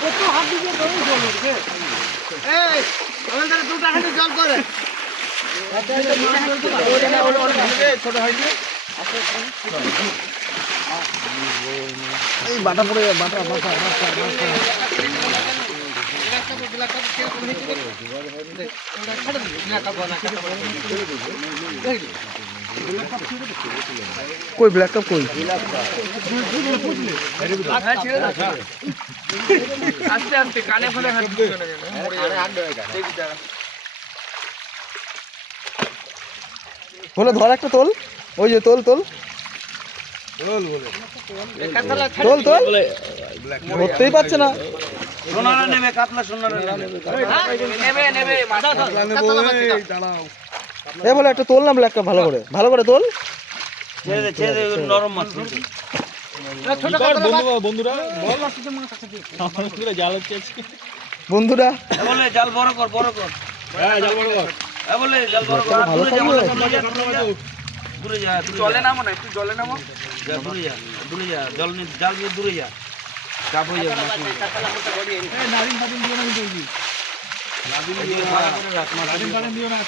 কত হাত দিয়ে দুটা হাতে জল করে ছোট হয়নি এই বাটা পড়ে বাটা বাটা कोई ब्लैक कप कोई आस्ते आस्ते काने फले हाथ बोले धर एक तोल ওই যে তোল তোল তোল বলে তোল তোল ধরতেই পারছে না সোনারা নেবে কাতলা সোনারা নেবে নেবে মাথা দাঁড়াও এ বলে একটা তোল না ব্ল্যাক কাপ ভালো করে তোল ছেড়ে ছেড়ে নরম মাছ বন্ধুরা বল আসছে মনে কাছে বন্ধুরা জাল হচ্ছে বন্ধুরা বলে জাল বড় কর হ্যাঁ জাল বড় কর বলে জাল বড় কর দূরে যা জলে নামো না একটু জলে নামো যা দূরে যা জল নিয়ে জাল নিয়ে দূরে যা চাপ হয়ে যাবে এই নারিন ফাটিন দিও না কিন্তু নারিন ফাটিন দিও না